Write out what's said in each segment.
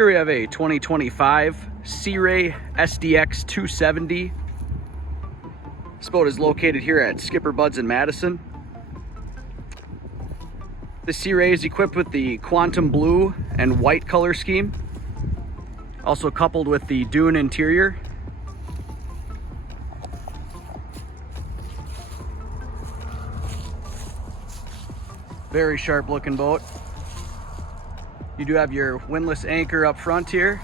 Here we have a 2025 Sea Ray SDX 270. This boat is located here at SkipperBud's in Madison. The Sea Ray is equipped with the quantum blue and white color scheme, also coupled with the dune interior. Very sharp looking boat. You do have your windlass anchor up front here,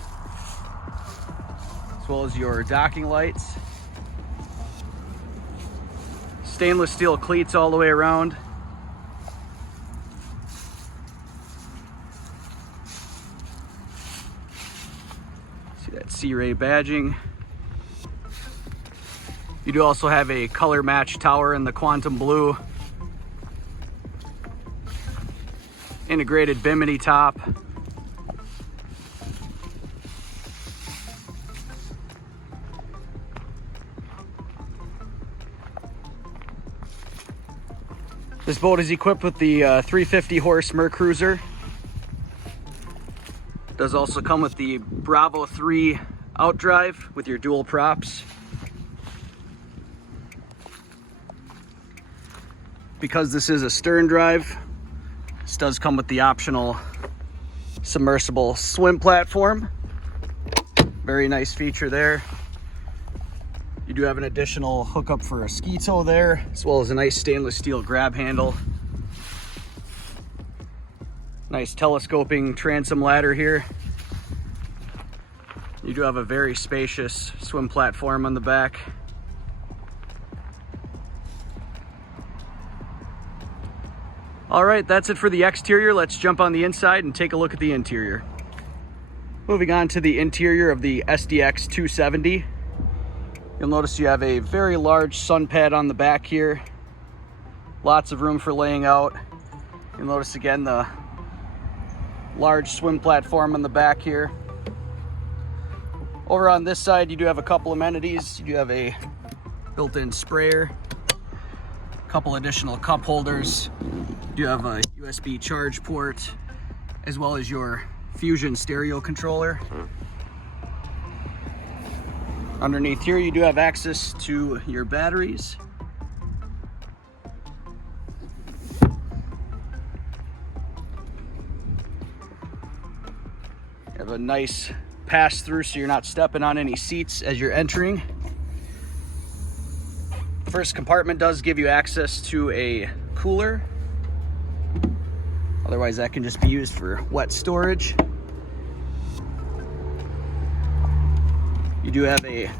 as well as your docking lights. Stainless steel cleats all the way around. See that Sea Ray badging. You do also have a color match tower in the quantum blue. Integrated bimini top. This boat is equipped with the 350 horse Mercruiser. Does also come with the Bravo 3 outdrive with your dual props. Because this is a stern drive, this does come with the optional submersible swim platform. Very nice feature there. You do have an additional hookup for a ski tow there, as well as a nice stainless steel grab handle. Nice telescoping transom ladder here. You do have a very spacious swim platform on the back. All right, that's it for the exterior. Let's jump on the inside and take a look at the interior. Moving on to the interior of the SDX 270. You'll notice you have a very large sun pad on the back here. Lots of room for laying out. You'll notice again the large swim platform on the back here. Over on this side, you do have a couple amenities. You do have a built-in sprayer, a couple additional cup holders. You do have a USB charge port, as well as your Fusion stereo controller. Underneath here, you do have access to your batteries. You have a nice pass through so you're not stepping on any seats as you're entering. First compartment does give you access to a cooler. Otherwise, that can just be used for wet storage. You do have a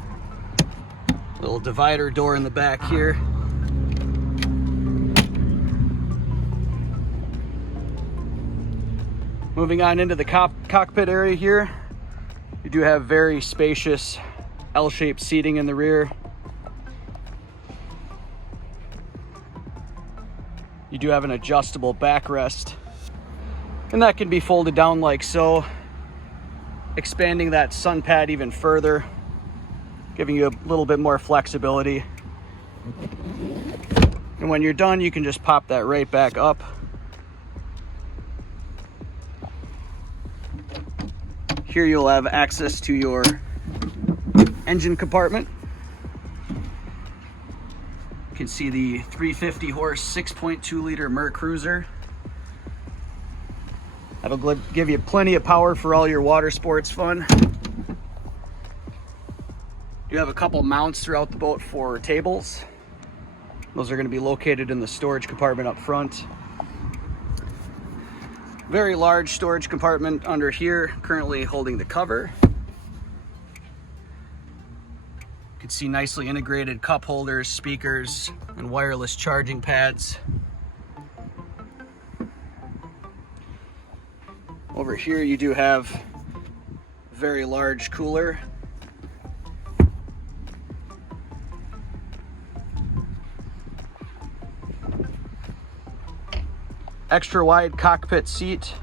little divider door in the back here. Moving on into the cockpit area here, you do have very spacious L-shaped seating in the rear. You do have an adjustable backrest, and that can be folded down like so, expanding that sun pad even further, giving you a little bit more flexibility. And when you're done, you can just pop that right back up. Here you'll have access to your engine compartment. You can see the 350 horse 6.2 liter Mercruiser. That'll give you plenty of power for all your water sports fun. You have a couple mounts throughout the boat for tables. Those are going to be located in the storage compartment up front. Very large storage compartment under here, currently holding the cover. You can see nicely integrated cup holders, speakers, and wireless charging pads. Over here you do have a very large cooler. Extra wide cockpit seat.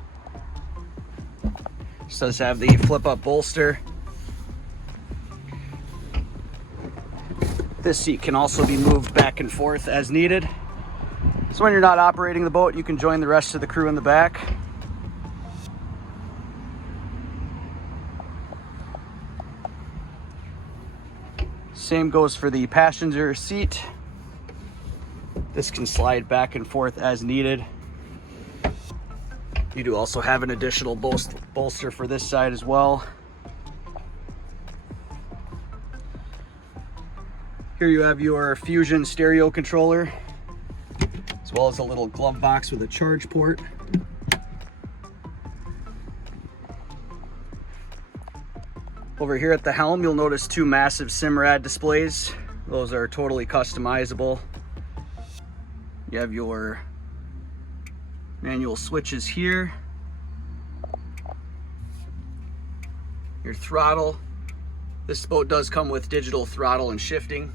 This does have the flip up bolster. This seat can also be moved back and forth as needed. So when you're not operating the boat, you can join the rest of the crew in the back. Same goes for the passenger seat. This can slide back and forth as needed. You do also have an additional bolster for this side as well. Here you have your Fusion stereo controller, as well as a little glove box with a charge port. Over here at the helm, you'll notice two massive SIMRAD displays. Those are totally customizable. You have your manual switches here, your throttle. This boat does come with digital throttle and shifting.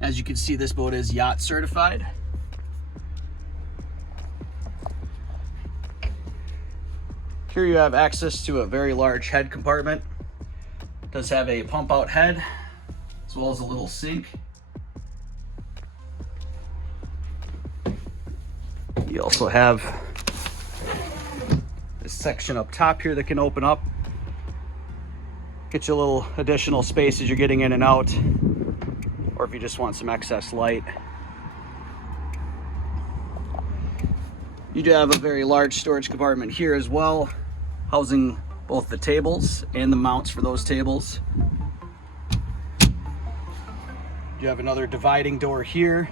As you can see, this boat is yacht certified. Here you have access to a very large head compartment. It does have a pump out head, as well as a little sink. You also have this section up top here that can open up. Get you a little additional space as you're getting in and out, or if you just want some excess light. You do have a very large storage compartment here as well, housing both the tables and the mounts for those tables. You have another dividing door here.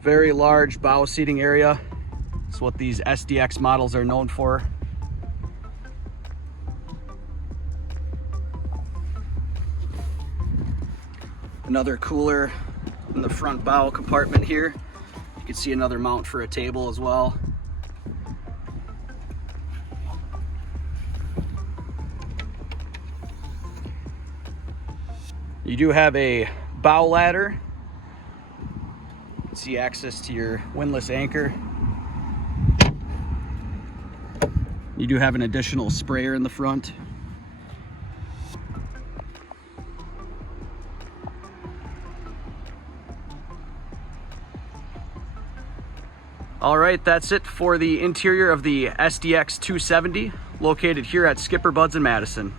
Very large bow seating area. That's what these SDX models are known for. Another cooler in the front bow compartment here. You can see another mount for a table as well. You do have a bow ladder. You can see access to your windlass anchor. You do have an additional sprayer in the front. All right, that's it for the interior of the SDX 270, located here at SkipperBud's in Madison.